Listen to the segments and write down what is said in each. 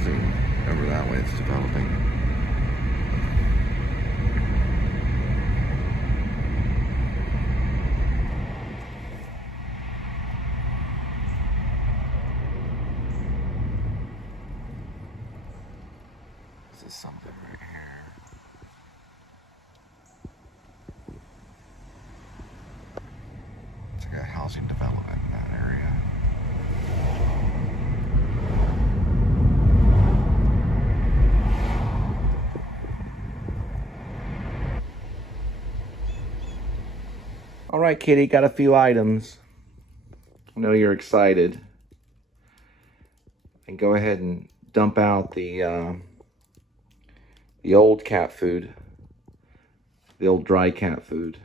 housing over that way. It's developing. This is something right here. It's like a housing development in that area. All right, kitty, got a few items. I know you're excited. And go ahead and dump out the old cat food, the old dry cat food.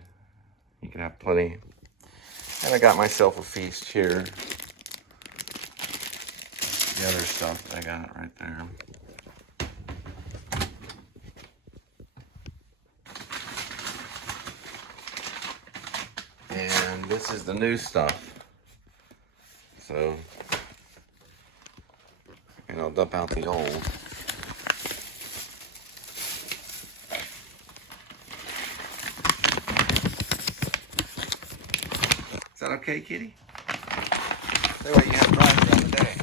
You can have plenty. And I got myself a feast here. The other stuff that I got right there. And this is the new stuff. So, and I'll dump out the old. Is that okay, kitty? Say what you have to drive throughout the day.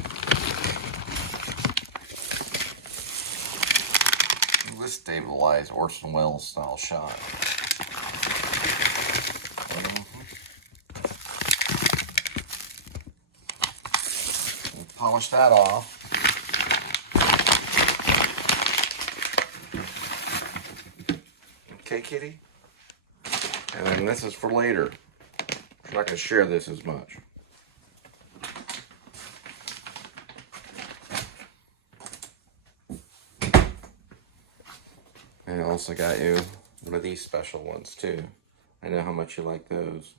This stabilized Orson Welles style shot. Polish that off. Okay, kitty? And then this is for later. I'm not going to share this as much. And I also got you one of these special ones too. I know how much you like those.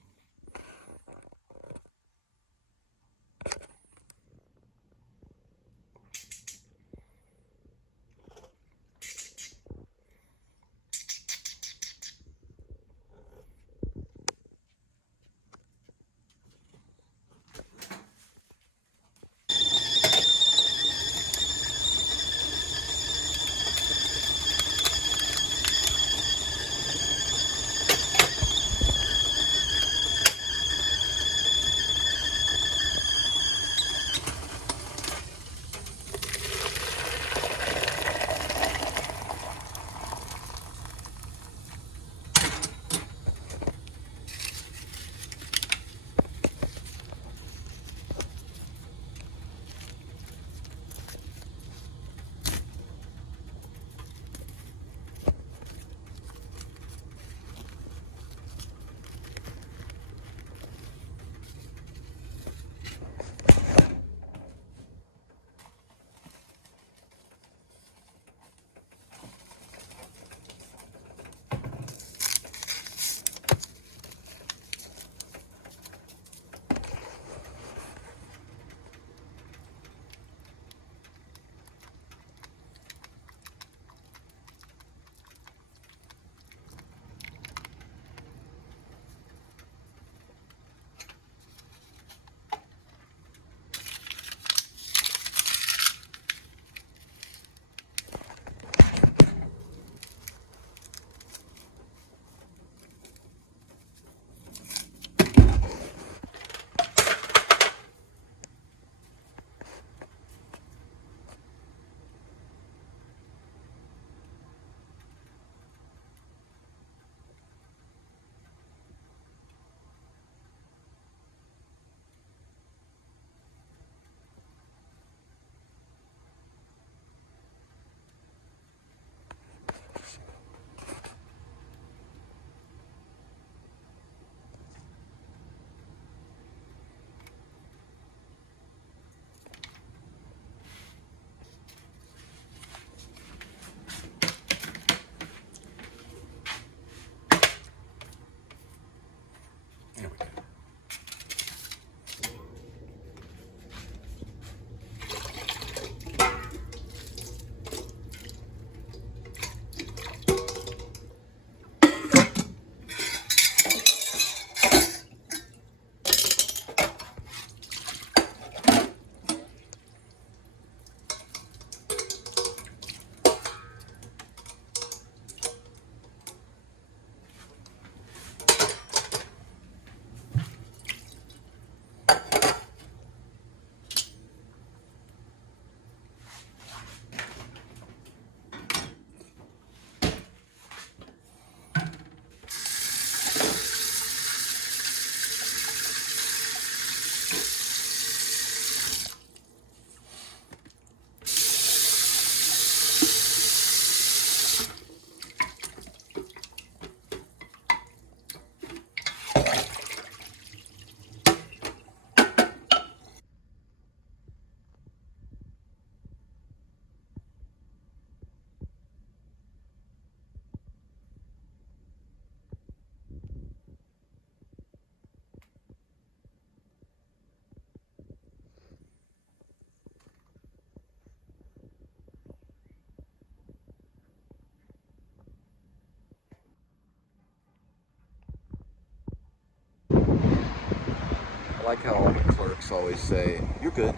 I like how all the clerks always say, "You're good."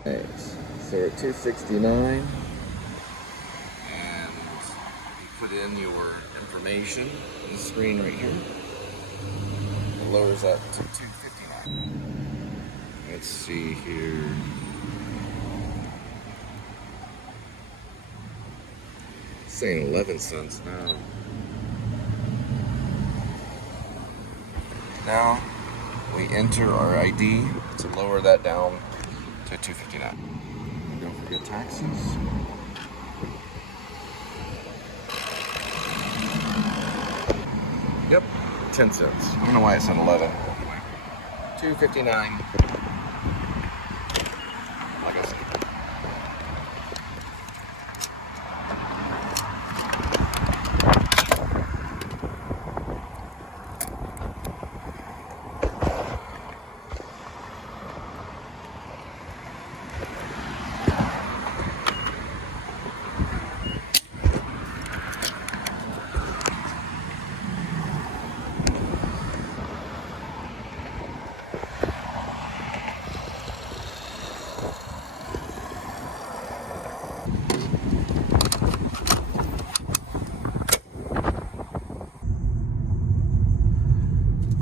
Okay, so we're at 269, and you put in your information on the screen right here. It lowers that to 259. Let's see here. It's saying 11 cents now. Now we enter our ID to lower that down to 259. Don't forget taxes. Yep, 10 cents. I don't know why it said 11. 259. Like I said.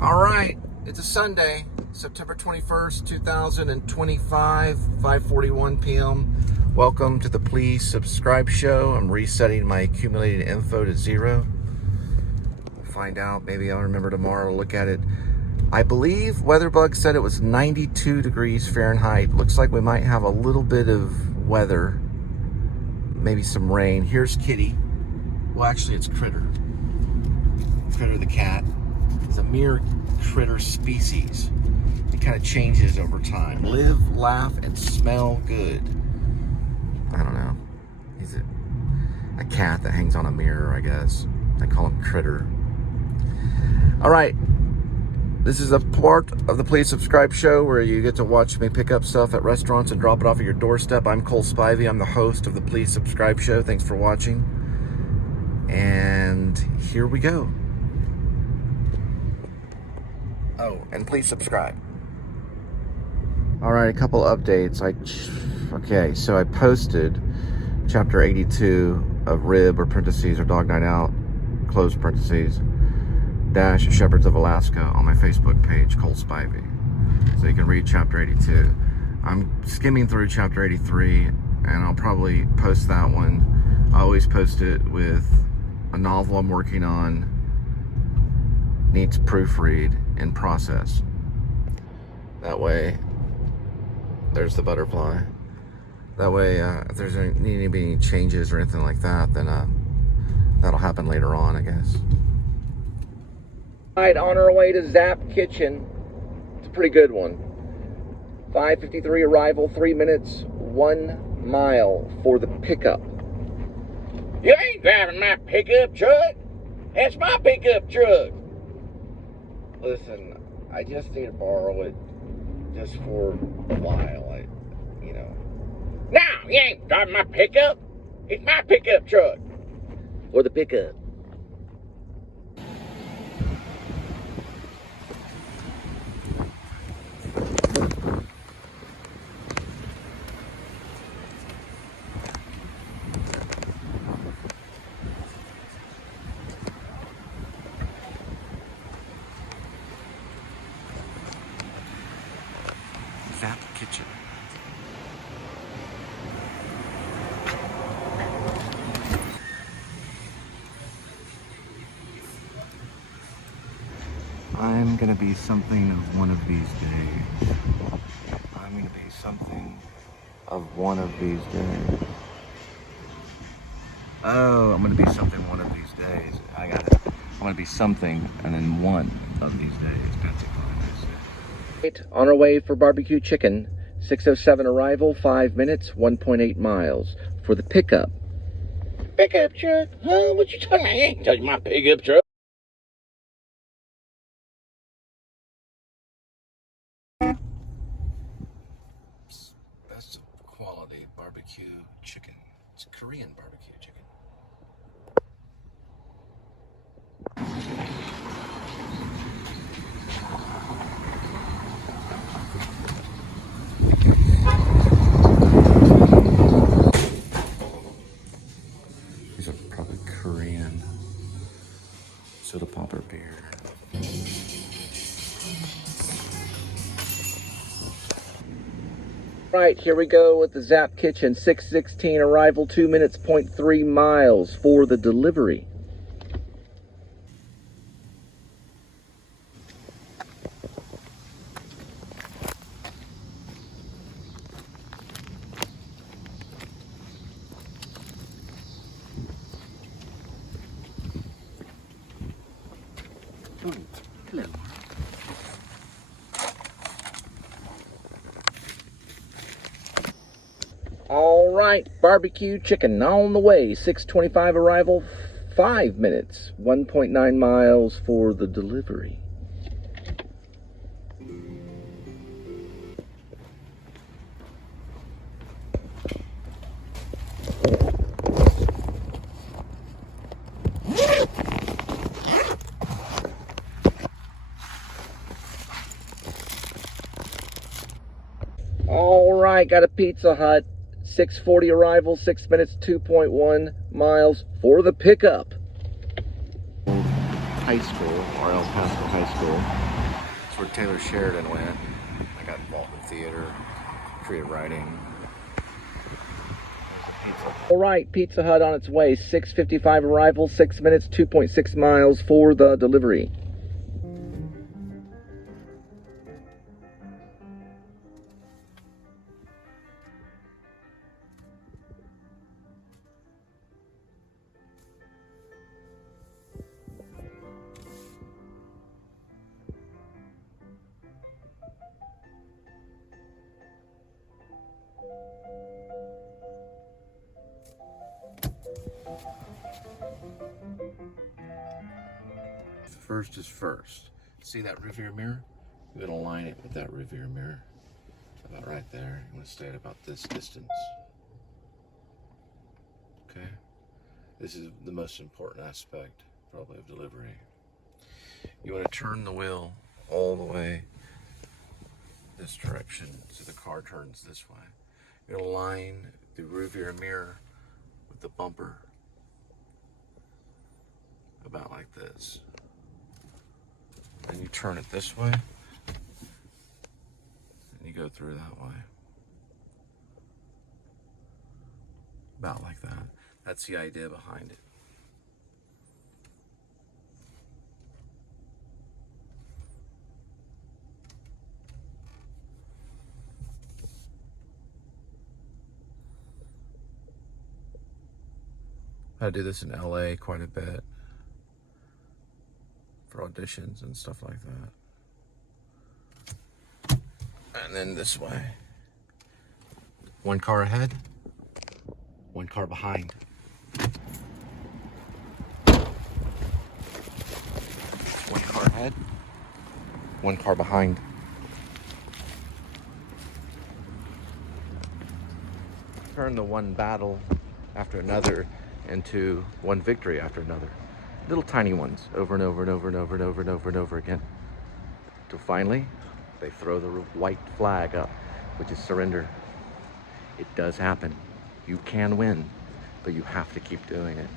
All right, it's a Sunday, September 21st, 2025, 5:41 p.m. Welcome to the Please Subscribe show. I'm resetting my accumulated info to 0. We'll find out. Maybe I'll remember tomorrow to look at it. I believe WeatherBug said it was 92 degrees Fahrenheit. Looks like we might have a little bit of weather, maybe some rain. Here's Kitty. Well, actually, it's Critter. Critter the cat. It's a mere critter species. It kind of changes over time. Live, laugh, and smell good. I don't know. He's a cat that hangs on a mirror, I guess. I call him Critter. All right. This is a part of the Please Subscribe show where you get to watch me pick up stuff at restaurants and drop it off at your doorstep. I'm Cole Spivey. I'm the host of the Please Subscribe show. Thanks for watching. And here we go. Oh, and please subscribe. All right, a couple updates. Okay, so I posted chapter 82 of Rib, or parentheses, or Dog Night Out, close parentheses, dash Shepherds of Alaska on my Facebook page, Cole Spivey. So you can read chapter 82. I'm skimming through chapter 83, and I'll probably post that one. I always post it with a novel I'm working on, needs proofread in process. That way, there's the butterfly. That way, if there's need to be any changes or anything like that, then that'll happen later on, I guess. All right, on our way to Zap Kitchen. It's a pretty good one. 5:53 arrival, 3 minutes, 1 mile for the pickup. You ain't driving my pickup truck. That's my pickup truck. Listen, I just need to borrow it just for a while. No, you ain't driving my pickup. It's my pickup truck. For the pickup. Zap Kitchen. I'm gonna be something of one of these days. I'm gonna be something of one of these days. Oh, I'm gonna be something one of these days. I got it. I'm gonna be something and then one of these days. That's it. On our way for barbecue chicken. 6:07 arrival, 5 minutes, 1.8 miles for the pickup. Pickup truck? Huh? What you talking about? You ain't touching my pickup truck. Best quality barbecue chicken. It's Korean barbecue chicken. These are probably Korean soda popper beer. Right, here we go with the Zap Kitchen 616 arrival, 2 minutes, 0.3 miles for the delivery. Hello. All right, barbecue chicken on the way. 6:25 arrival, 5 minutes, 1.9 miles for the delivery. All right, got a Pizza Hut. 6:40 arrival, 6 minutes, 2.1 miles for the pickup. High school, or El Paso High School. That's where Taylor Sheridan went. I got involved in theater, creative writing. All right, Pizza Hut on its way. 6:55 arrival, 6 minutes, 2.6 miles for the delivery. First is first. See that rearview mirror? You're gonna line it with that rearview mirror. About right there. You want to stay at about this distance. Okay? This is the most important aspect, probably, of delivery. You want to turn the wheel all the way this direction so the car turns this way. You're gonna line the rearview mirror with the bumper about like this. And you turn it this way, and you go through that way. About like that. That's the idea behind it. I do this in LA quite a bit for auditions and stuff like that. And then this way. One car ahead, one car behind. One car ahead, one car behind. Turn the one battle after another into one victory after another. Little tiny ones, over and over and over and over and over and over and over again. Till finally, they throw the white flag up, which is surrender. It does happen. You can win, but you have to keep doing it.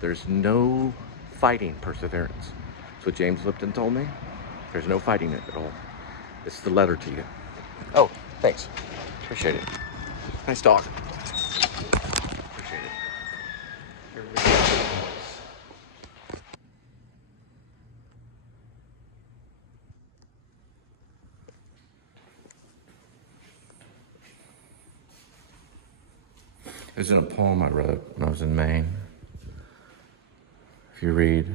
There's no fighting perseverance. That's what James Lipton told me. There's no fighting it at all. This is the letter to you. Oh, thanks. Appreciate it. Nice dog. Appreciate it. It was in a poem I wrote when I was in Maine. If you read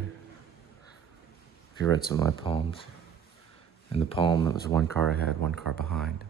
some of my poems, in the poem it was one car ahead, one car behind.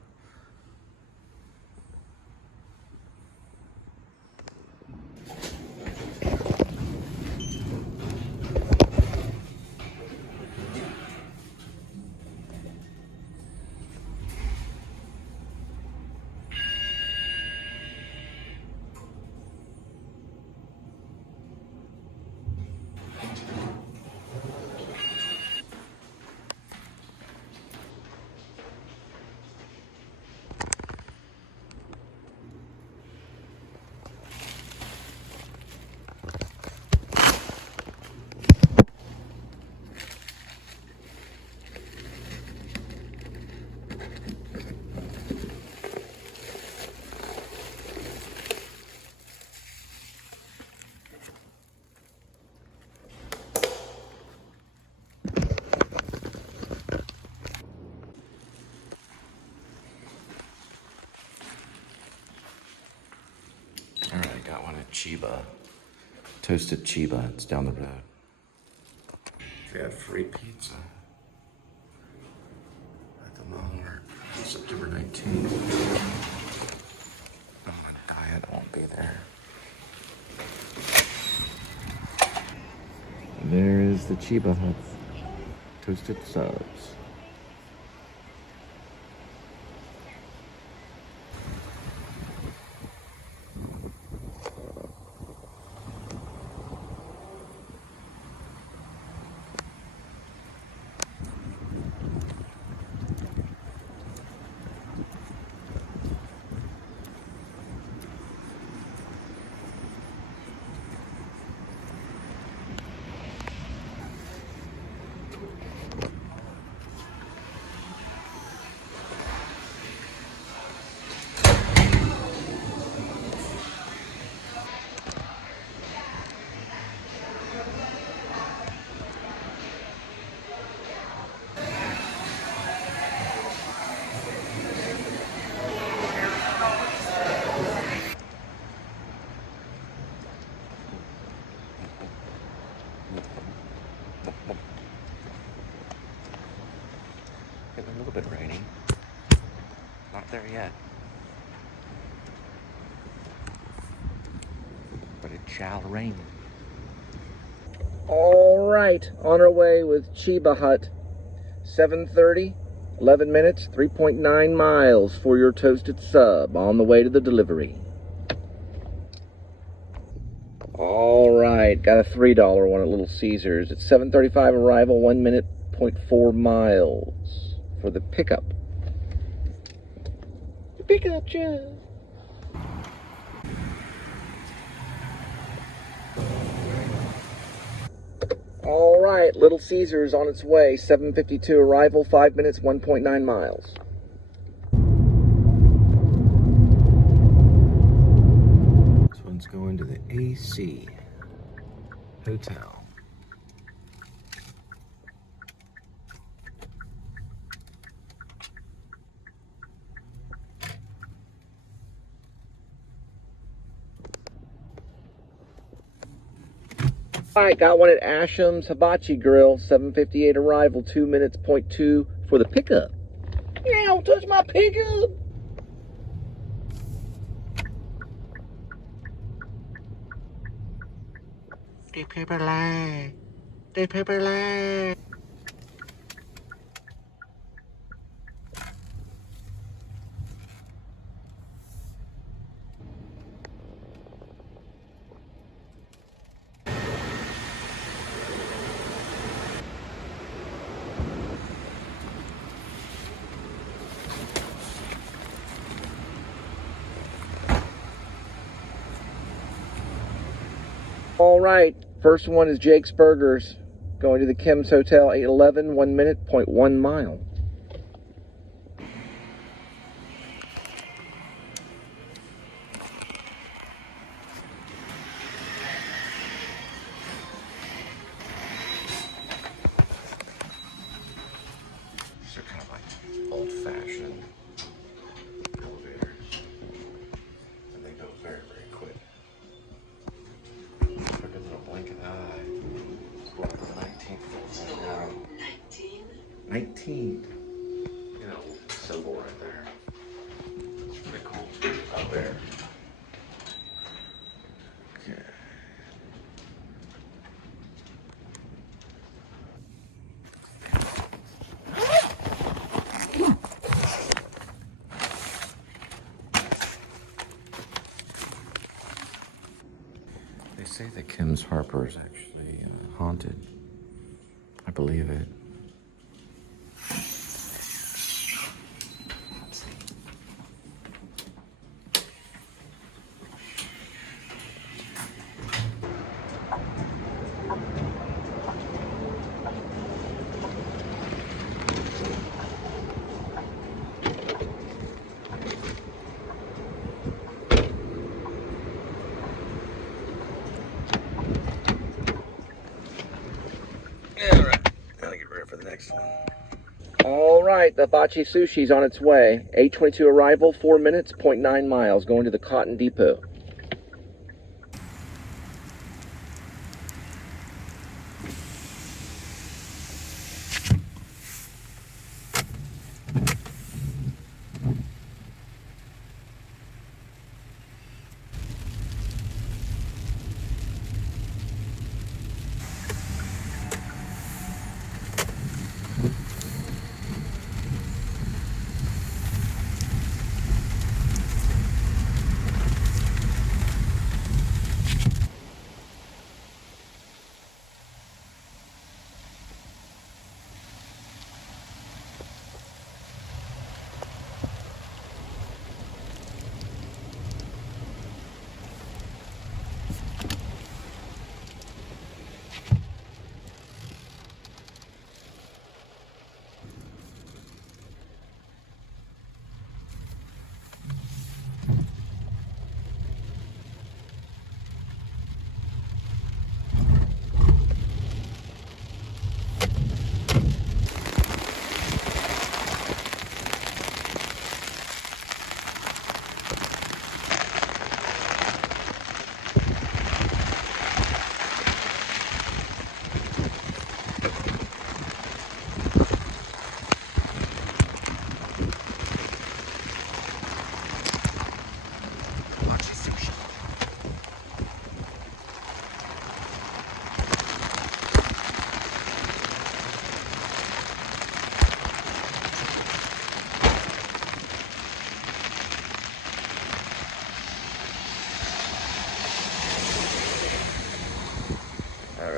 Chiba. Toasted Chiba. It's down the road. They have free pizza at the Mallmark on September 19th. On my diet, I won't be there. And there is the Chiba Hut. Toasted subs. Getting a little bit rainy. Not there yet. But it shall rain. All right, on our way with Chiba Hut. 7:30, 11 minutes, 3.9 miles for your toasted sub on the way to the delivery. All right, got a $3 one at Little Caesars. It's 7:35 arrival, 1 minute, 0.4 miles for the pickup. The pickup truck. All right, Little Caesars on its way. 7:52 arrival, 5 minutes, 1.9 miles. This one's going to the AC Hotel. All right, got one at Asham's Hibachi Grill. 7:58 arrival, 2 minutes, 0.2 for the pickup. Yeah, don't touch my pickup. The paper line. The paper line. All right, first one is Jake's Burgers. Going to the Kim's Hotel, 811, 1 minute, 0.1 mile. These are kind of like old-fashioned elevators, and they go very, very quick. Look at the little blink of the eye. We're on the 19th floor right now. 19. You know, symbol right there. It's pretty cool out there. Okay. They say that Kim's Harper is actually haunted. I believe it. For the next one. All right, the Hibachi Sushi's on its way. 8:22 arrival, 4 minutes, 0.9 miles, going to the Cotton Depot.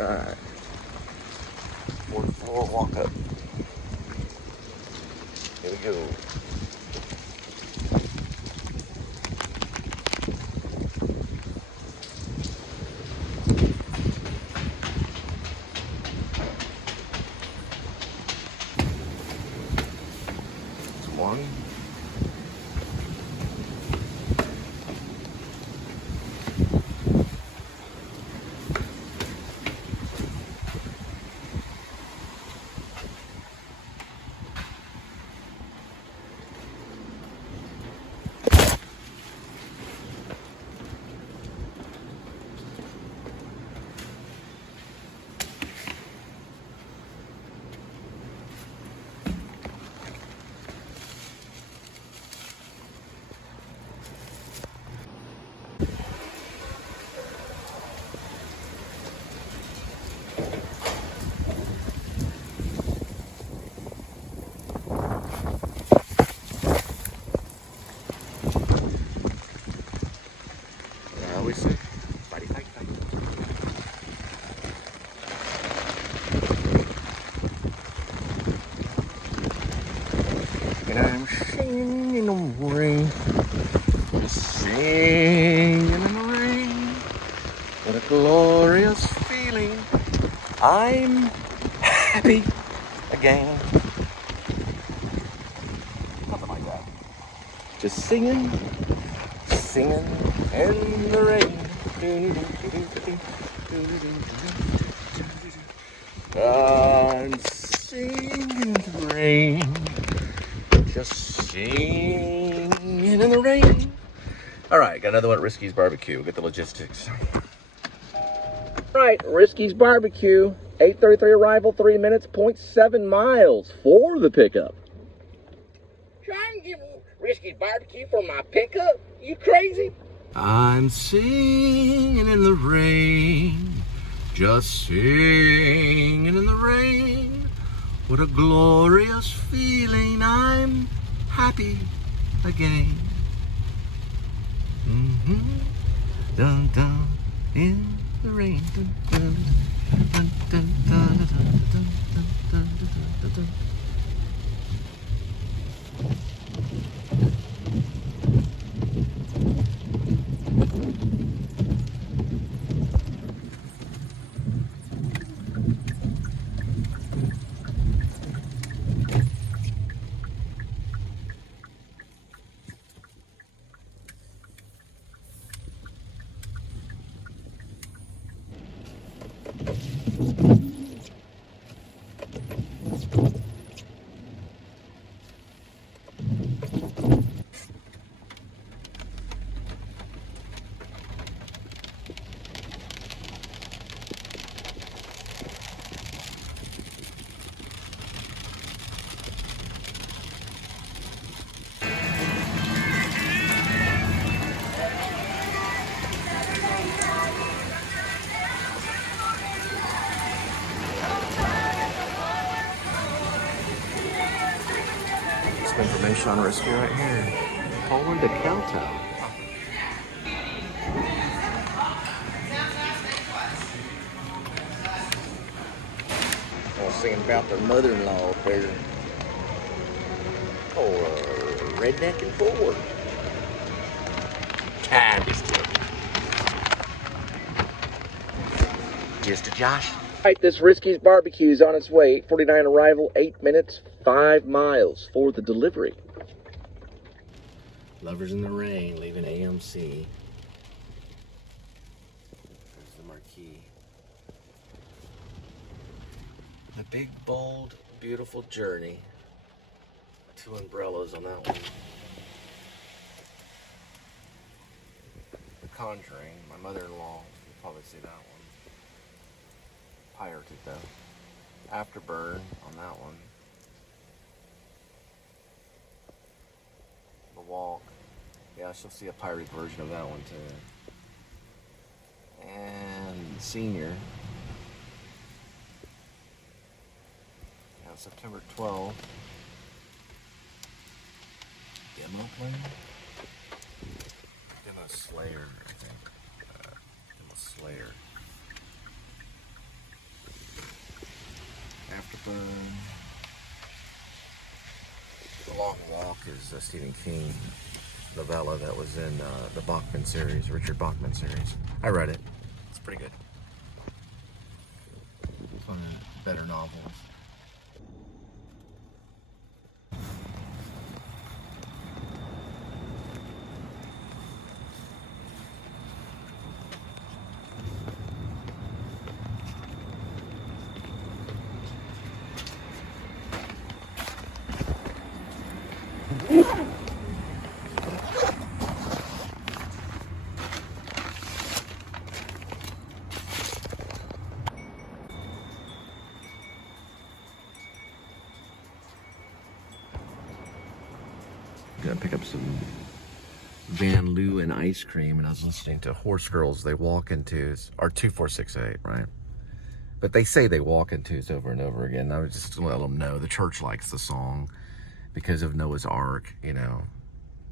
Alright. 4th floor walk up. Here we go. It's one. We say, fighty, fight, fight. And I'm singing in the rain, singing in the rain. What a glorious feeling! I'm happy again. Something like that. Just singing, singing in the rain. I'm singing in the rain. Just singing in the rain. All right, got another one at Risky's Barbecue. We'll get the logistics. All right, Risky's Barbecue. 8:33 arrival, 3 minutes, 0.7 miles for the pickup. Trying to give Risky's Barbecue for my pickup? You crazy? I'm singing in the rain, just singing in the rain. What a glorious feeling, I'm happy again. Dun dun in the rain. Dun dun dun dun dun dun dun dun dun dun dun. Some information on Risky right here. Poland to Cowtown. I was thinking about their mother-in-law up there. Oh, redneck and forward. Time is ticking. Just a Josh. All right, this Risky's Barbecue is on its way. 8:49 arrival, 8 minutes, 5 miles for the delivery. Lovers in the Rain, leaving AMC. There's the marquee. The big, bold, beautiful journey. 2 umbrellas on that one. The Conjuring, my mother-in-law. You'll probably see that one. Pirated though. Afterburn on that one. The Walk. Yeah, she'll see a pirate version of that one too. And Senior. Yeah, September 12th. Demo plan? Demo Slayer, I think. Demo Slayer. is a Stephen King novella that was in the Bachman series, Richard Bachman series. I read it. It's pretty good. It's one of the better novels. Gonna pick up some Van Leeuwen ice cream, and I was listening to Horse Girls They Walk in Twos, or 2468, right? But they say they walk in twos over and over again. I was just to let them know the church likes the song because of Noah's Ark, you know,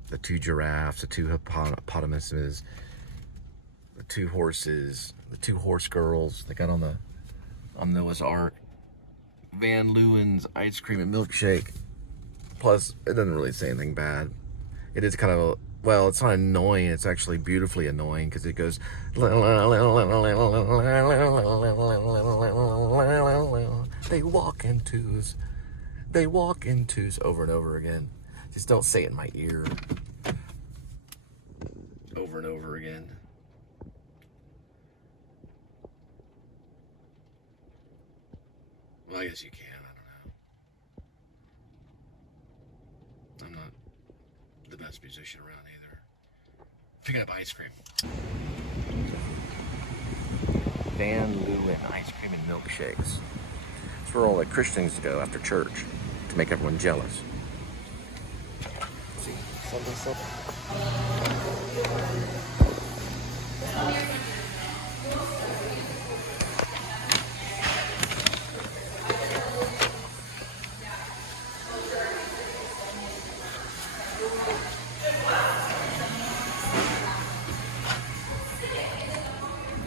the two giraffes, the two hippopotamuses, the two horses, the two horse girls they got on Noah's Ark. Van Leeuwen's ice cream and milkshake. Plus, it doesn't really say anything bad. It is kind of, well, it's not annoying. It's actually beautifully annoying because it goes, they walk in twos. They walk in twos over and over again. Just don't say it in my ear. Over and over again. Well, I guess you can. I'm not the best musician around either. Picking up ice cream. Van Leeuwen ice cream and milkshakes. It's where all the Christians go after church to make everyone jealous. See, something.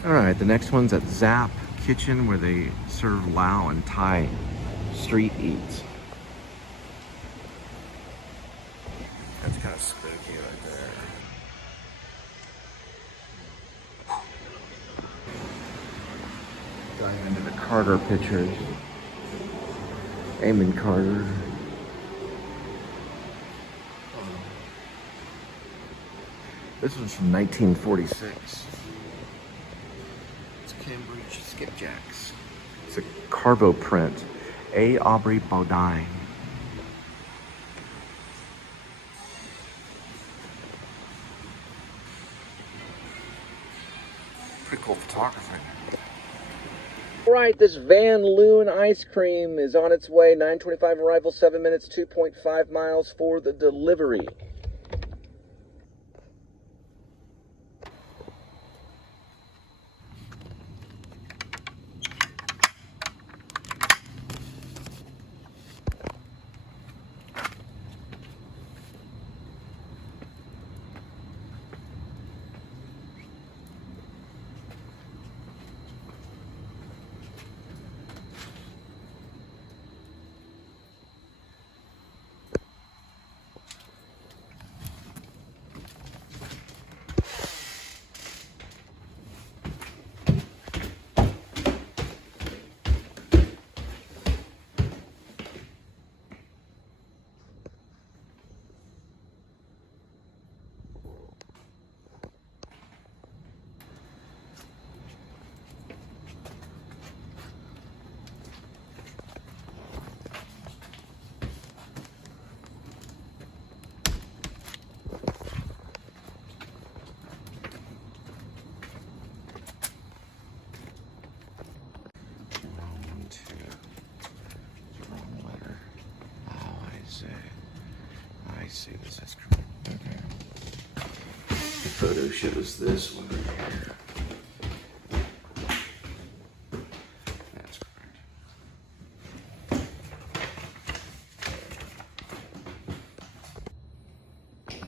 All right, the next one's at Zap Kitchen where they serve Lao and Thai street eats. That's kind of spooky right there. Dive into the Carter pictures. Eamon Carter. This was from 1946. Cambridge Skipjacks. It's a Carvo print. A. Aubrey Bodine. Pretty cool photography. All right, this Van Leeuwen ice cream is on its way. 9:25 arrival, 7 minutes, 2.5 miles for the delivery. I see this is correct. Okay. The photo shows this one right here. That's correct.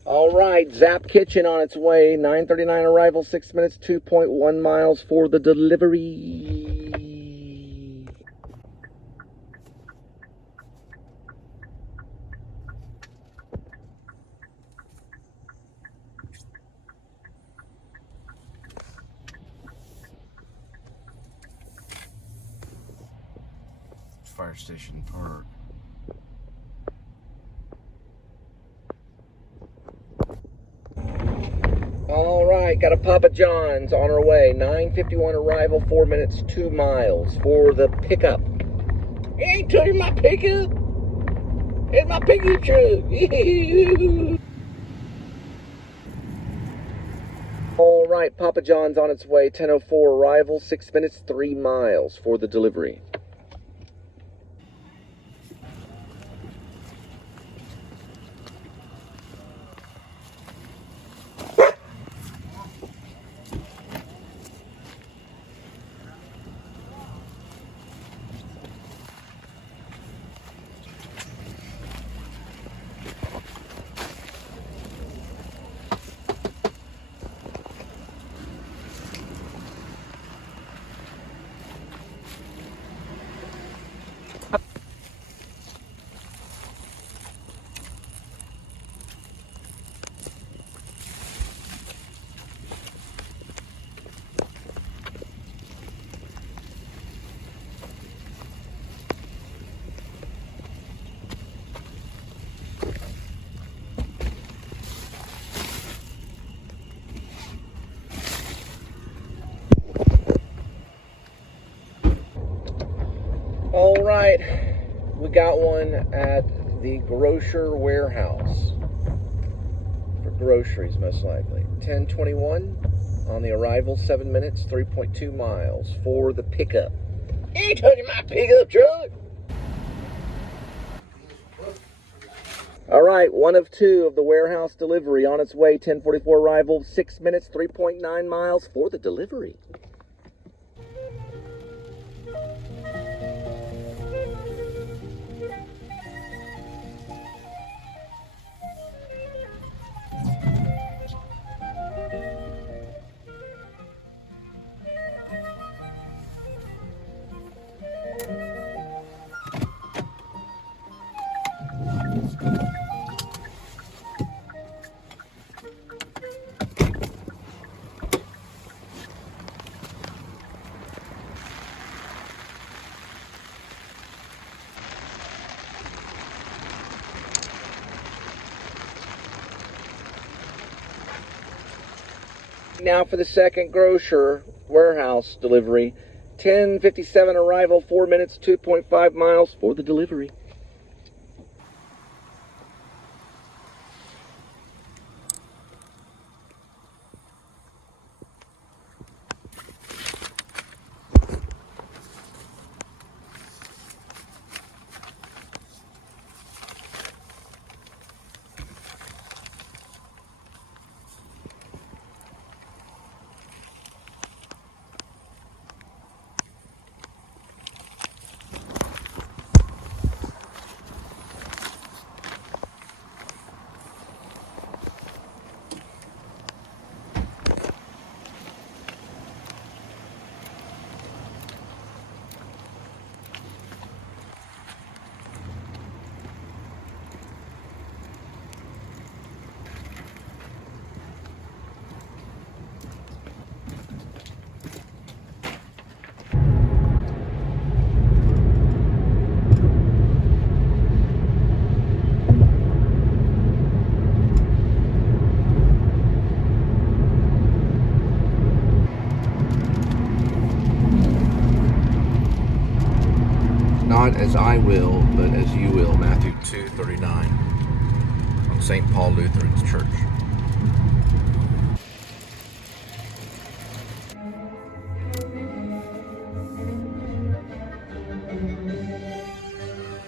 All right, Zap Kitchen on its way. 9:39 arrival, 6 minutes, 2.1 miles for the delivery. fire station park. All right, got a Papa John's on our way. 9:51 arrival, 4 minutes, 2 miles for the pickup. You ain't touching my pickup. It's my pickup truck. All right, Papa John's on its way. 10:04 arrival, 6 minutes, 3 miles for the delivery. All right, we got one at the grocer warehouse for groceries, most likely. 10:21 on the arrival, 7 minutes, 3.2 miles for the pickup. You ain't touching my pickup truck. All right, one of two of the warehouse delivery on its way. 10:44 arrival, 6 minutes, 3.9 miles for the delivery. Now for the second grocer warehouse delivery. 10:57 arrival, 4 minutes, 2.5 miles for the delivery. Not as I will, but as you will. Matthew 2:39 on St. Paul Lutheran's Church.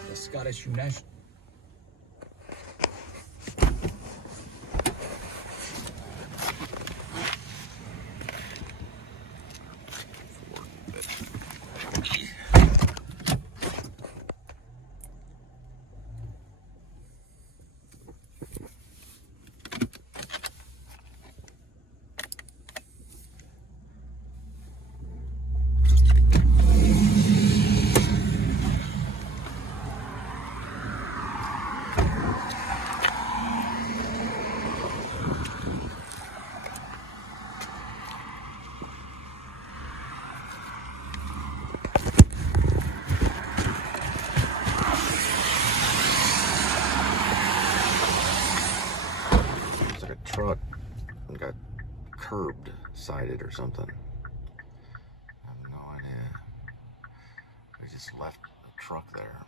The Scottish National. curbed sided or something. I have no idea. They just left a truck there.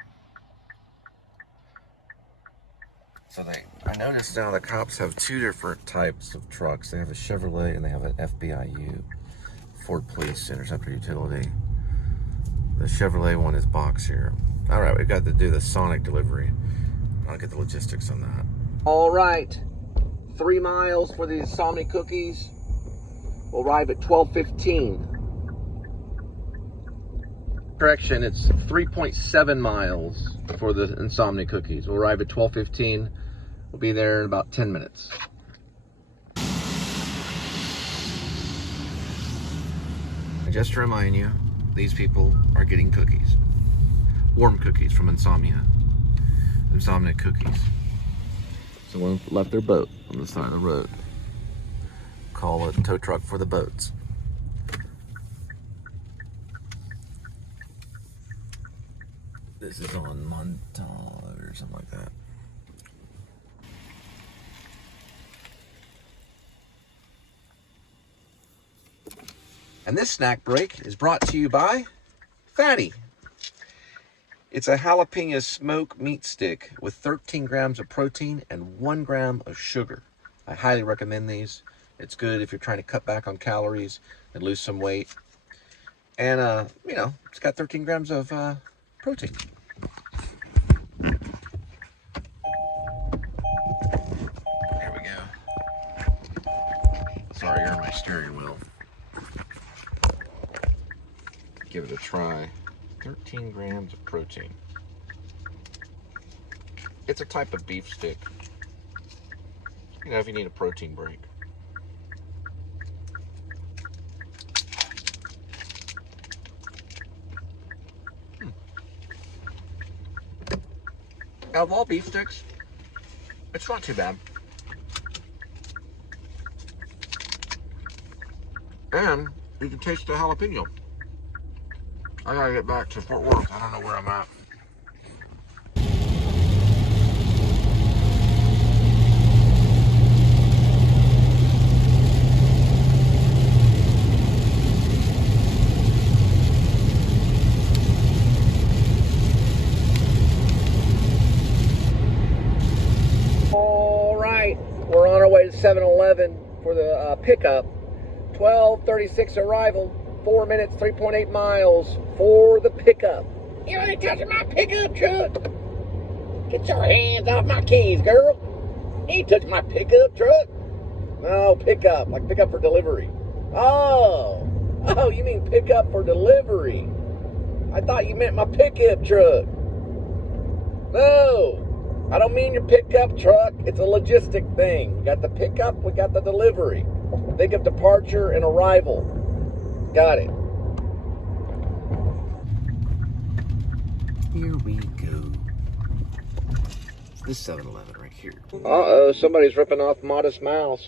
So I noticed now the cops have two different types of trucks. They have a Chevrolet and they have an FBIU, Ford Police Interceptor Utility. The Chevrolet one is boxier. All right, we've got to do the Sonic delivery. I'll get the logistics on that. All right, 3 miles for the Insomnia cookies. We'll arrive at 12:15. Correction, it's 3.7 miles for the Insomnia cookies. We'll arrive at 12:15. We'll be there in about 10 minutes. And just to remind you, these people are getting cookies. Warm cookies from Insomnia cookies. Someone left their boat on the side of the road. Call a tow truck for the boats. This is on Montauk or something like that. And this snack break is brought to you by Fatty. It's a jalapeno smoke meat stick with 13 grams of protein and 1 gram of sugar. I highly recommend these. It's good if you're trying to cut back on calories and lose some weight. And, you know, it's got 13 grams of protein. Here we go. Sorry, you're on my steering wheel. Give it a try. 13 grams of protein. It's a type of beef stick. You know, if you need a protein break. Out of all beef sticks, it's not too bad. And you can taste the jalapeno. I gotta get back to Fort Worth. I don't know where I'm at. All right, we're on our way to 7-Eleven for the pickup. 12:36 arrival. 4 minutes, 3.8 miles for the pickup. You ain't touching my pickup truck. Get your hands off my keys, girl. You ain't touching my pickup truck. No, pickup, like pickup for delivery. Oh, you mean pickup for delivery. I thought you meant my pickup truck. No, I don't mean your pickup truck. It's a logistic thing. We got the pickup, we got the delivery. Think of departure and arrival. Got it. Here we go. This 7-Eleven right here. Uh-oh, somebody's ripping off Modest Mouse.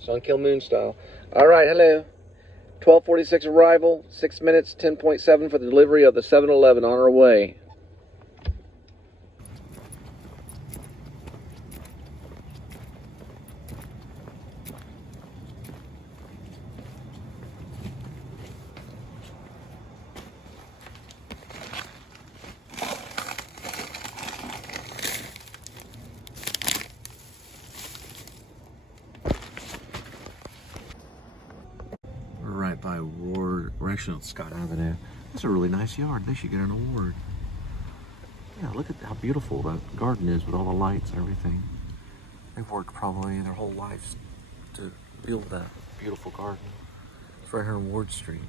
Sun Kill Moon style. All right, hello. 12:46 arrival, 6 minutes, 10.7 for the delivery of the 7-Eleven on our way. Right by Ward, we're actually on Scott Avenue. That's a really nice yard. They should get an award. Yeah, look at how beautiful that garden is with all the lights and everything. They've worked probably their whole lives to build that beautiful garden. It's right here on Ward Street.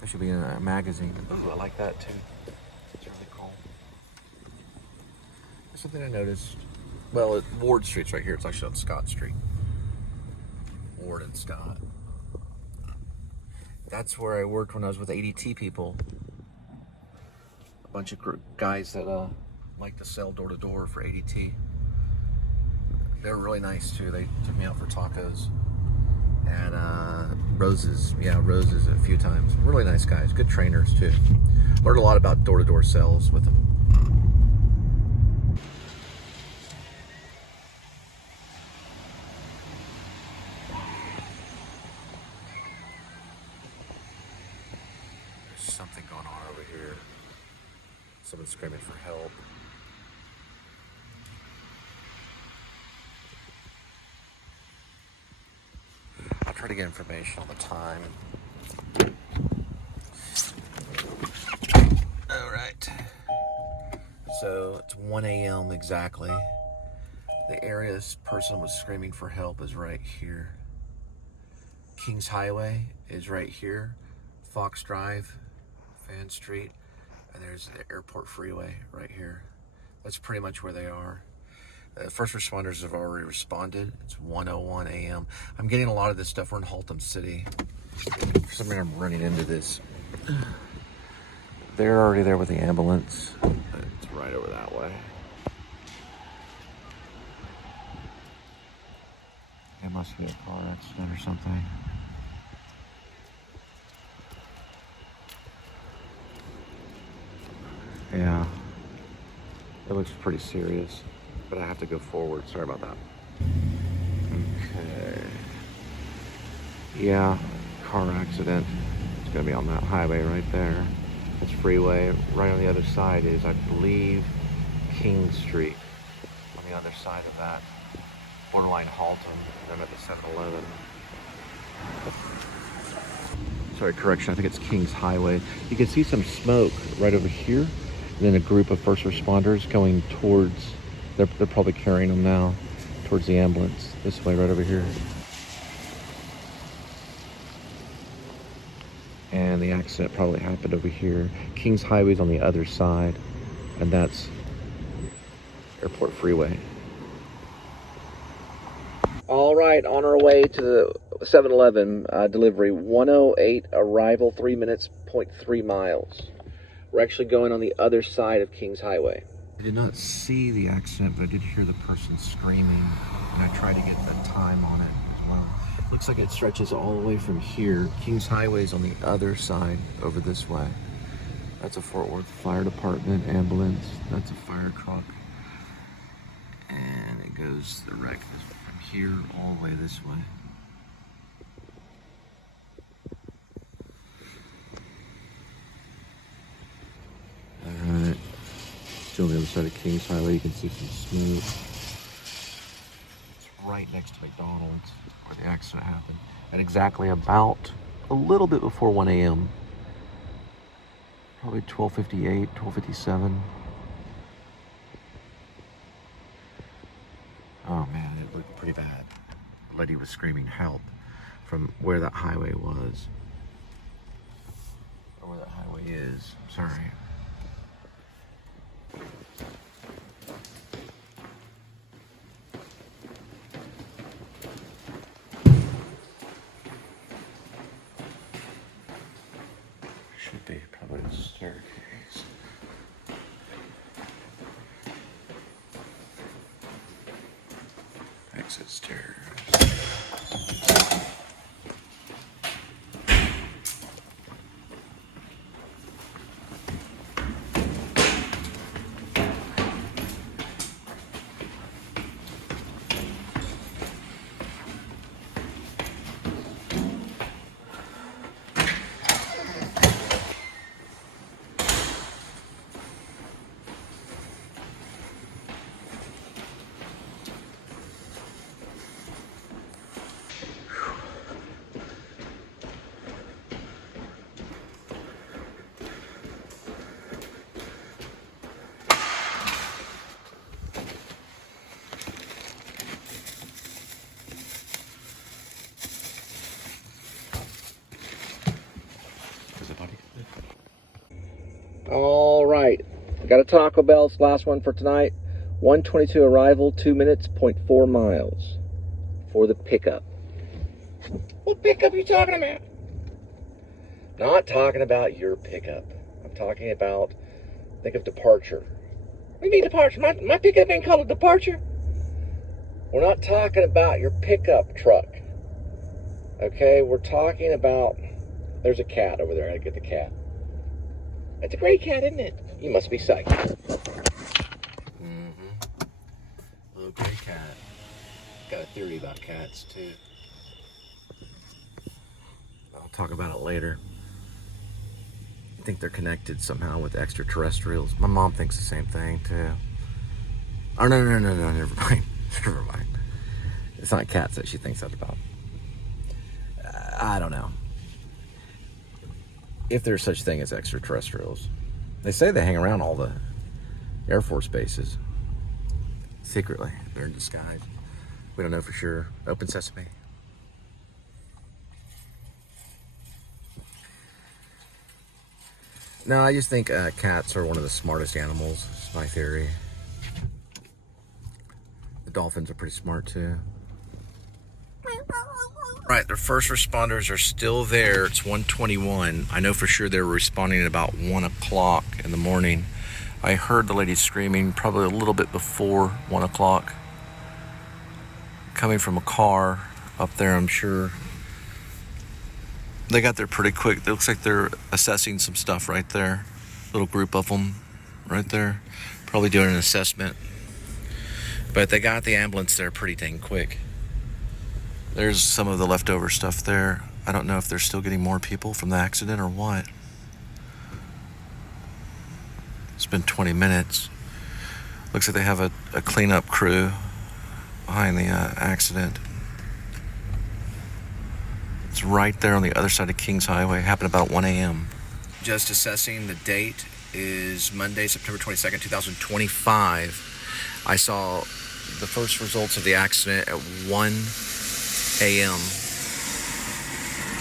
They should be in a magazine. Ooh, I like that too. It's really cool. There's something I noticed. Well, Ward Street's right here. It's actually on Scott Street. Ward and Scott. That's where I worked when I was with ADT people. A bunch of guys that like to sell door to door for ADT. They're really nice too. They took me out for tacos and Roses. Yeah, Roses a few times. Really nice guys. Good trainers too. Learned a lot about door to door sales with them. something going on over here. Someone's screaming for help. I'll try to get information on the time. All right. So it's 1 a.m. exactly. The area this person was screaming for help is right here. Kings Highway is right here. Fox Drive, Fan Street, and there's the Airport Freeway right here. That's pretty much where they are. First responders have already responded. It's 1:01 a.m. I'm getting a lot of this stuff. We're in Haltom City. For some reason, I'm running into this. They're already there with the ambulance. It's right over that way. It must be a car accident or something. Yeah. It looks pretty serious, but I have to go forward. Sorry about that. Okay. Yeah, car accident. It's gonna be on that highway right there. It's freeway. Right on the other side is, I believe, King Street. On the other side of that. Borderline Haltom. I'm at the 7-Eleven. Sorry, correction. I think it's Kings Highway. You can see some smoke right over here. And then a group of first responders going towards, they're probably carrying them now, towards the ambulance. This way, right over here. And the accident probably happened over here. Kings Highway's on the other side. And that's Airport Freeway. All right, on our way to the 7-Eleven delivery. 1:08 arrival, 3 minutes, 0.3 miles. We're actually going on the other side of Kings Highway. I did not see the accident, but I did hear the person screaming, and I tried to get the time on it as well. Looks like it stretches all the way from here. Kings Highway is on the other side, over this way. That's a Fort Worth Fire Department ambulance. That's a fire truck. And it goes, the wreck is from here all the way this way. Alright, still on the other side of Kings Highway, you can see some smoke. It's right next to McDonald's where the accident happened. At exactly about a little bit before 1 a.m. Probably 12:58, 12:57. Oh man, it looked pretty bad. The lady was screaming help from where that highway was. Or where that highway is. I'm sorry. Should be probably the staircase. Exit stairs. All right, got a Taco Bell. It's the last one for tonight. 1:22 arrival, 2 minutes, 0.4 miles for the pickup. What pickup are you talking about? Not talking about your pickup. I'm talking about, think of departure. What do you mean departure? My pickup ain't called a departure. We're not talking about your pickup truck. Okay, we're talking about, there's a cat over there. I gotta get the cat. It's a gray cat, isn't it? You must be psyched. Little gray cat. Got a theory about cats, too. I'll talk about it later. think they're connected somehow with extraterrestrials. My mom thinks the same thing too. Oh, no, never mind. Never mind. It's not cats that she thinks that about. I don't know. If there's such thing as extraterrestrials. They say they hang around all the Air Force bases. Secretly. They're in disguise. We don't know for sure. Open sesame. No, I just think cats are one of the smartest animals. It's my theory. The dolphins are pretty smart too. Right, the first responders are still there. It's 1:21. I know for sure they were responding at about 1 o'clock in the morning. I heard the lady screaming probably a little bit before 1 o'clock. Coming from a car up there, I'm sure. They got there pretty quick. It looks like they're assessing some stuff right there. Little group of them right there. Probably doing an assessment. But they got the ambulance there pretty dang quick. There's some of the leftover stuff there. I don't know if they're still getting more people from the accident or what. It's been 20 minutes. Looks like they have a cleanup crew behind the accident. It's right there on the other side of Kings Highway. It happened about 1 a.m. Just assessing, the date is Monday, September 22nd, 2025. I saw the first results of the accident at 1 a.m.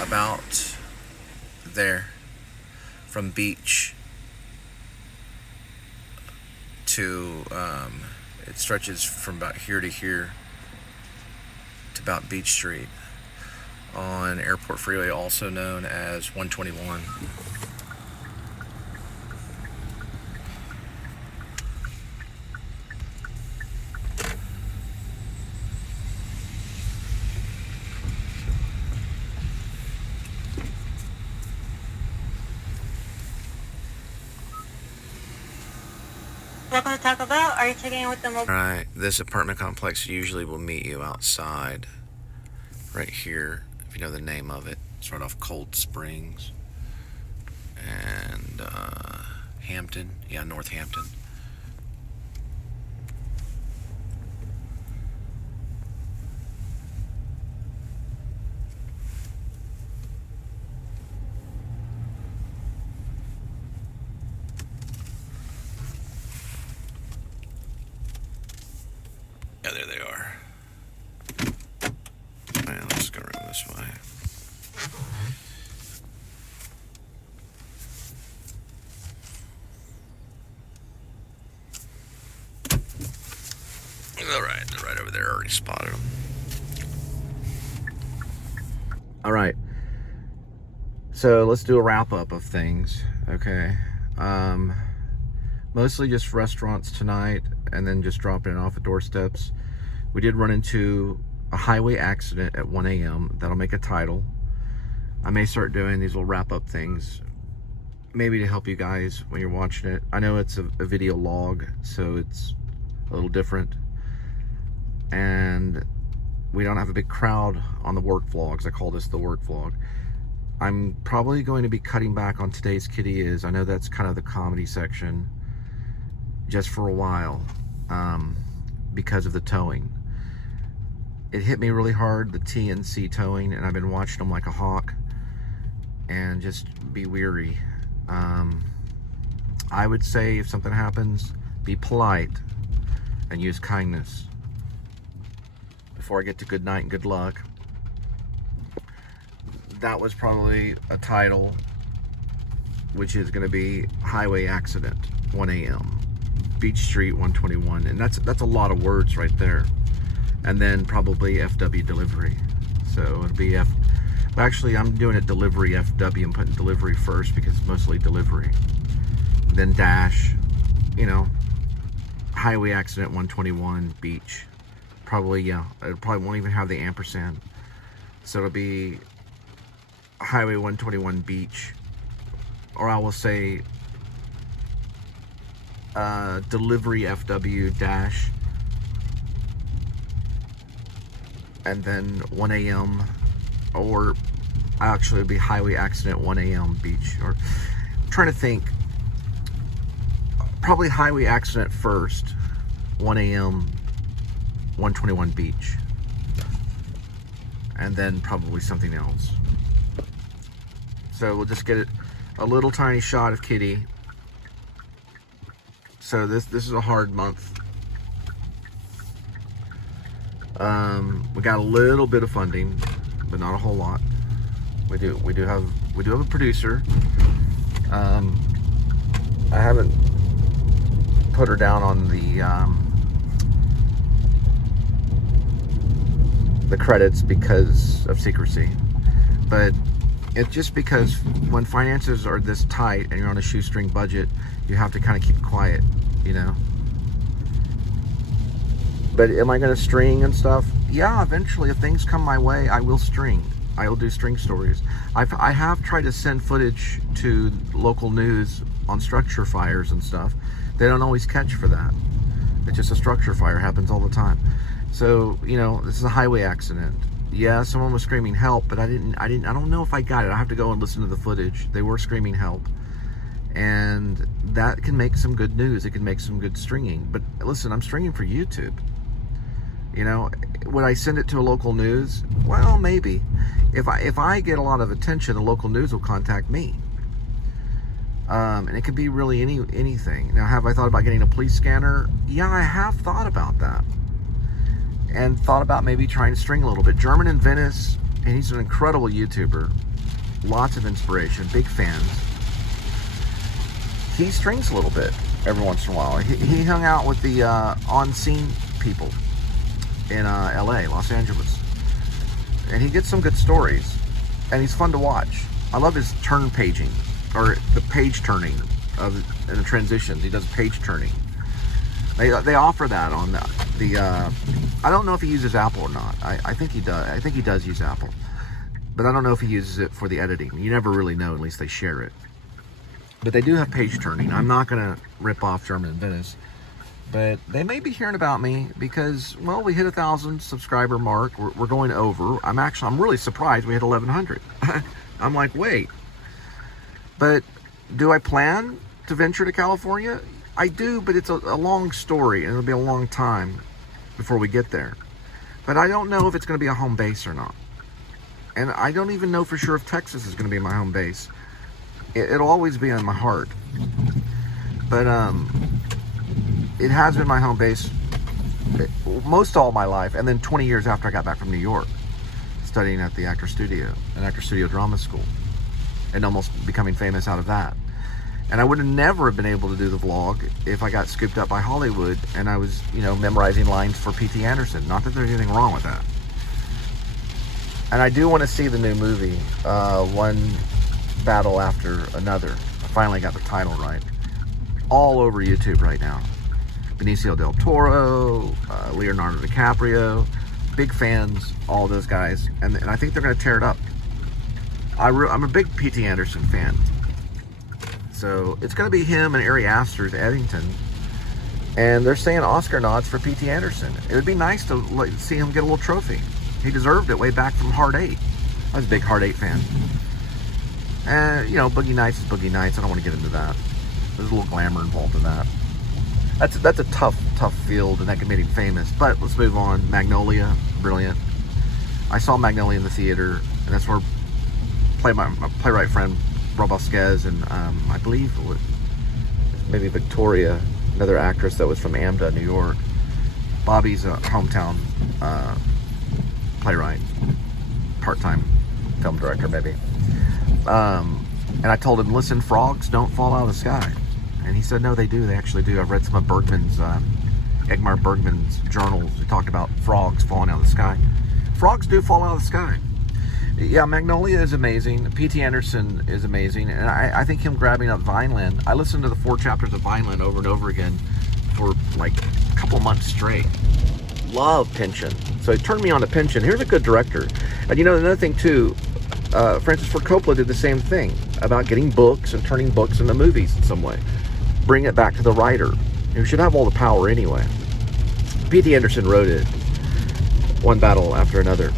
About there. From Beach to, it stretches from about here to here to about Beach Street on Airport Freeway, also known as 121. Welcome to Taco Bell. Are you checking in with the mobile? Alright, this apartment complex usually will meet you outside. Right here, if you know the name of it. It's right off Cold Springs. And Hampton. Yeah, Northampton. Yeah, there they are. Alright, let's go around this way. Alright, they're right over there. I already spotted them. Alright. So let's do a wrap up of things. Okay. Mostly just restaurants tonight, and then just dropping it off at doorsteps. We did run into a highway accident at 1 a.m. That'll make a title. I may start doing these little wrap up things, maybe to help you guys when you're watching it. I know it's a video log, so it's a little different. And we don't have a big crowd on the work vlogs. I call this the work vlog. I'm probably going to be cutting back on Today's Kitty Is. I know that's kind of the comedy section, just for a while, because of the towing. It hit me really hard, the TNC towing, and I've been watching them like a hawk and just be weary. I would say if something happens, be polite and use kindness. Before I get to good night and good luck, that was probably a title, which is going to be Highway Accident, 1 a.m. Beach Street, 121, and that's a lot of words right there. And then probably FW delivery. So it'll be actually I'm doing it delivery FW. I'm putting delivery first because it's mostly delivery. Then dash, you know, highway accident 121 Beach. Probably, yeah, it probably won't even have the ampersand. So it'll be highway 121 Beach. Or I will say delivery FW dash, and then 1 a.m. or actually it'd be highway accident 1 a.m. Beach, or trying to think. Probably highway accident first. 1 a.m. 121 Beach. And then probably something else. So we'll just get a little tiny shot of Kitty. So this is a hard month. We got a little bit of funding, but not a whole lot. We do have a producer. I haven't put her down on the credits because of secrecy, but it's just because when finances are this tight and you're on a shoestring budget, you have to kind of keep quiet, you know. But am I going to string and stuff? Yeah, eventually, if things come my way, I will string. I will do string stories. I have tried to send footage to local news on structure fires and stuff. They don't always catch for that. It's just a structure fire, happens all the time. So, you know, this is a highway accident. Yeah, someone was screaming help, but I don't know if I got it. I have to go and listen to the footage. They were screaming help. And that can make some good news. It can make some good stringing. But listen, I'm stringing for YouTube. You know, would I send it to a local news? Well, maybe. If I get a lot of attention, the local news will contact me. And it could be really anything. Now, have I thought about getting a police scanner? Yeah, I have thought about that. And thought about maybe trying to string a little bit. German in Venice, and he's an incredible YouTuber. Lots of inspiration, big fans. He strings a little bit every once in a while. He hung out with the on-scene people in LA, Los Angeles. And he gets some good stories. And he's fun to watch. I love his turn paging, or the page turning in the transitions. He does page turning. They offer that on the I don't know if he uses Apple or not. I think he does. I think he does use Apple. But I don't know if he uses it for the editing. You never really know unless they share it. But they do have page turning. I'm not going to rip off German in Venice. But they may be hearing about me because, well, we hit 1,000 subscriber mark. We're going over. I'm really surprised we hit 1,100. I'm like, wait. But do I plan to venture to California? I do, but it's a long story, and it'll be a long time before we get there. But I don't know if it's going to be a home base or not. And I don't even know for sure if Texas is going to be my home base. It'll always be in my heart. But it has been my home base most all my life, and then 20 years after I got back from New York, studying at the Actor Studio, an Actor Studio drama school, and almost becoming famous out of that. And I would have never been able to do the vlog if I got scooped up by Hollywood and I was, you know, memorizing lines for P.T. Anderson. Not that there's anything wrong with that. And I do want to see the new movie, One Battle After Another. I finally got the title right. All over YouTube right now. Benicio del Toro, Leonardo DiCaprio, big fans, all those guys. And I think they're going to tear it up. I'm a big P.T. Anderson fan. So it's going to be him and Ari Aster's Eddington. And they're saying Oscar nods for P.T. Anderson. It would be nice to see him get a little trophy. He deserved it way back from Hard 8. I was a big Hard 8 fan. And, you know, Boogie Nights is Boogie Nights. I don't want to get into that. There's a little glamour involved in that. That's a tough field, and that can make him famous. But let's move on. Magnolia, brilliant. I saw Magnolia in the theater, and that's where my playwright friend Rob Vasquez and I believe maybe Victoria, another actress that was from AMDA, New York. Bobby's a hometown playwright, part-time film director maybe. And I told him, listen, frogs don't fall out of the sky. And he said, no, they do. They actually do. I've read some of Egmar Bergman's journals. He talked about frogs falling out of the sky. Frogs do fall out of the sky. Yeah, Magnolia is amazing. P.T. Anderson is amazing. And I think him grabbing up Vineland. I listened to the 4 chapters of Vineland over and over again for like a couple months straight. Love Pynchon. So it turned me on to Pynchon. Here's a good director. And you know, another thing too, Francis Ford Coppola did the same thing about getting books and turning books into movies in some way. Bring it back to the writer, who should have all the power anyway. P.T. Anderson wrote it, One Battle After Another.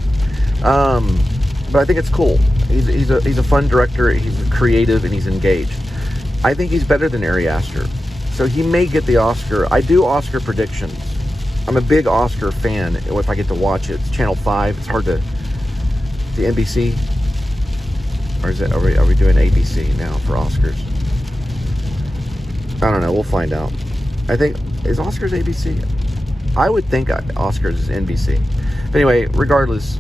But I think it's cool. He's a fun director. He's creative and he's engaged. I think he's better than Ari Aster. So he may get the Oscar. I do Oscar predictions. I'm a big Oscar fan if I get to watch it. It's Channel 5. It's hard to... The NBC? Or is it... Are we doing ABC now for Oscars? I don't know. We'll find out. I think... Is Oscars ABC? I would think Oscars is NBC. But anyway, regardless,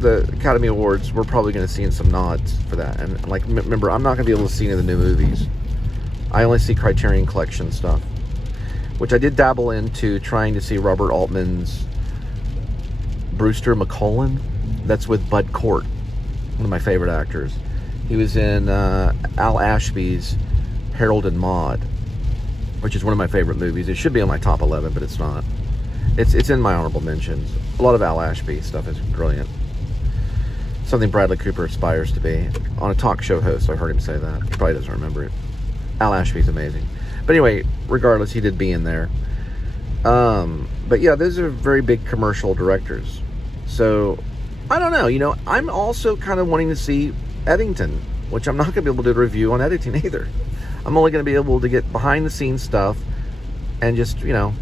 the Academy Awards, we're probably going to see some nods for that. And like, remember, I'm not going to be able to see any of the new movies. I only see Criterion Collection stuff, which I did dabble into trying to see Robert Altman's Brewster McClellan. That's with Bud Cort, one of my favorite actors. He was in Al Ashby's Harold and Maude, which is one of my favorite movies. It should be on my top 11, but it's not. It's in my honorable mentions. A lot of Al Ashby stuff is brilliant. Something Bradley Cooper aspires to be. On a talk show host, I heard him say that. He probably doesn't remember it. Al Ashby's amazing. But anyway, regardless, he did be in there. But yeah, those are very big commercial directors. So, I don't know. You know, I'm also kind of wanting to see Eddington, which I'm not going to be able to do a review on editing either. I'm only going to be able to get behind the scenes stuff and just, you know,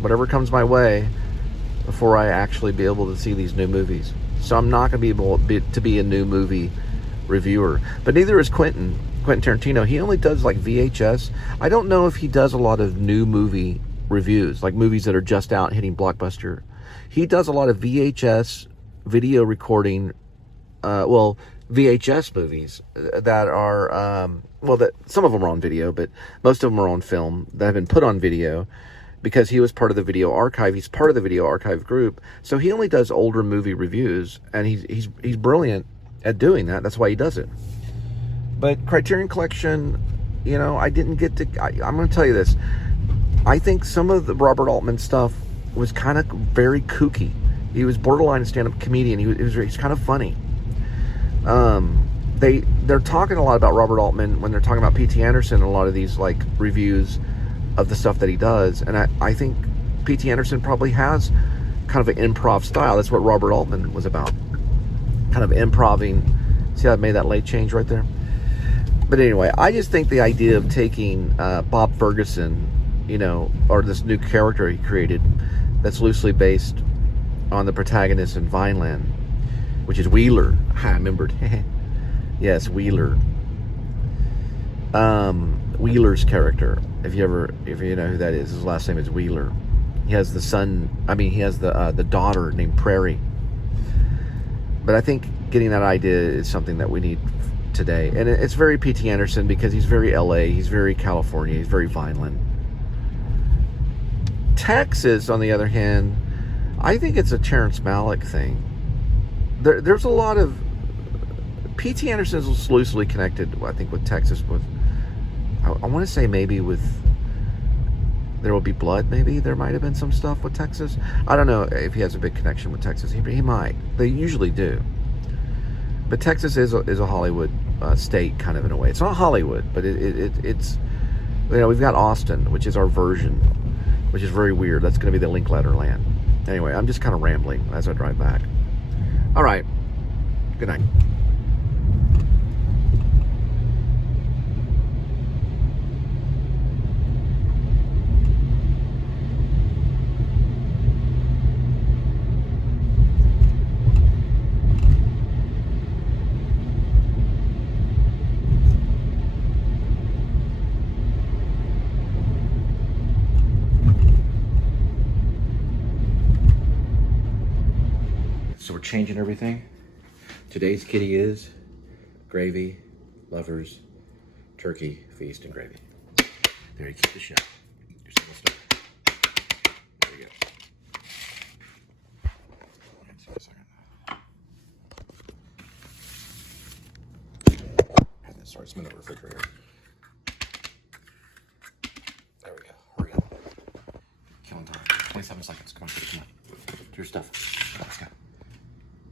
whatever comes my way before I actually be able to see these new movies. So I'm not going to be able to be a new movie reviewer. But neither is Quentin Tarantino. He only does like VHS. I don't know if he does a lot of new movie reviews, like movies that are just out hitting Blockbuster. He does a lot of VHS video recording, VHS movies that are, that some of them are on video, but most of them are on film that have been put on video because he was part of the video archive. He's part of the video archive group. So he only does older movie reviews, and he's brilliant at doing that. That's why he does it. But Criterion Collection, you know, I didn't get to... I'm going to tell you this. I think some of the Robert Altman stuff was kind of very kooky. He was borderline a stand-up comedian. He's kind of funny. They're talking a lot about Robert Altman when they're talking about P.T. Anderson in a lot of these like reviews of the stuff that he does. And I think P.T. Anderson probably has kind of an improv style. That's what Robert Altman was about. Kind of improving. See how I made that late change right there? But anyway, I just think the idea of taking Bob Ferguson, you know, or this new character he created that's loosely based on the protagonist in Vineland, which is Wheeler. I remembered. Yes, Wheeler. Wheeler's character. If you know who that is, his last name is Wheeler. He has the daughter named Prairie. But I think getting that idea is something that we need today. And it's very P.T. Anderson because he's very LA, he's very California, he's very Vineland. Texas, on the other hand, I think it's a Terrence Malick thing. There's a lot of... P.T. Anderson is loosely connected, I think, with Texas. I want to say maybe with There Will Be Blood, maybe there might have been some stuff with Texas. I don't know if he has a big connection with Texas. He might. They usually do. But Texas is a Hollywood state, kind of, in a way. It's not Hollywood, but it's... You know, we've got Austin, which is our version, which is very weird. That's going to be the Linkletter land. Anyway, I'm just kind of rambling as I drive back. All right. Good night. So we're changing everything. Today's kitty is gravy, lovers, turkey, feast, and gravy. There you keep the shot. Your simple stuff. There you go. Let's see a second. Sorry, it's in the refrigerator. There we go. Hurry up. Killing time. 27 seconds. Come on, come on. Do your stuff. Let's go.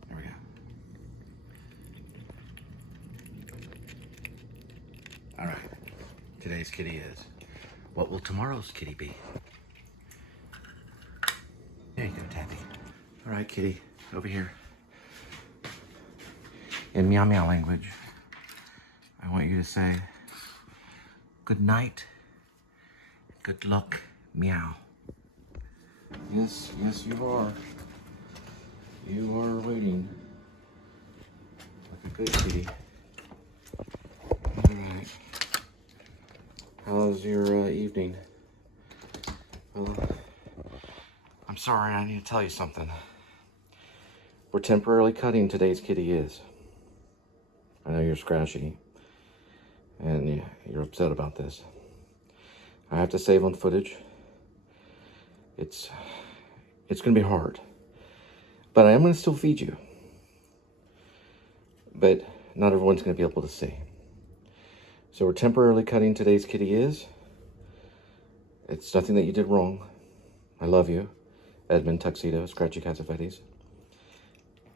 There we go. All right. Today's kitty is. What will tomorrow's kitty be? There you go, Tappy. All right, kitty. Over here. In meow meow language, I want you to say, good night, good luck, meow. Yes, yes, you are. You are waiting like a good kitty. All right. How's your evening? Well, I'm sorry, I need to tell you something. We're temporarily cutting today's kitty is. I know you're scratchy, and you're upset about this. I have to save on footage. It's gonna be hard, but I am gonna still feed you. But not everyone's gonna be able to see. So we're temporarily cutting today's kitty is. It's nothing that you did wrong. I love you, Edmund Tuxedo, Scratchy Cats of Fetties.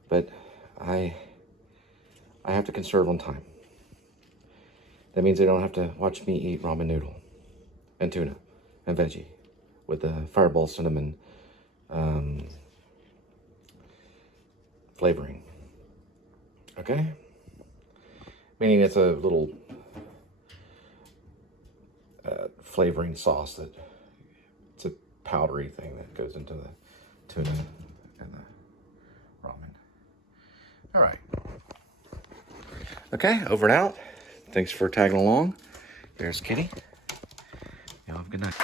But I have to conserve on time. That means they don't have to watch me eat ramen noodle and tuna and veggie with the fireball cinnamon flavoring. Okay? Meaning it's a little flavoring sauce that it's a powdery thing that goes into the tuna and the ramen. All right. Okay, over and out. Thanks for tagging along. There's Kitty. Y'all have a good night.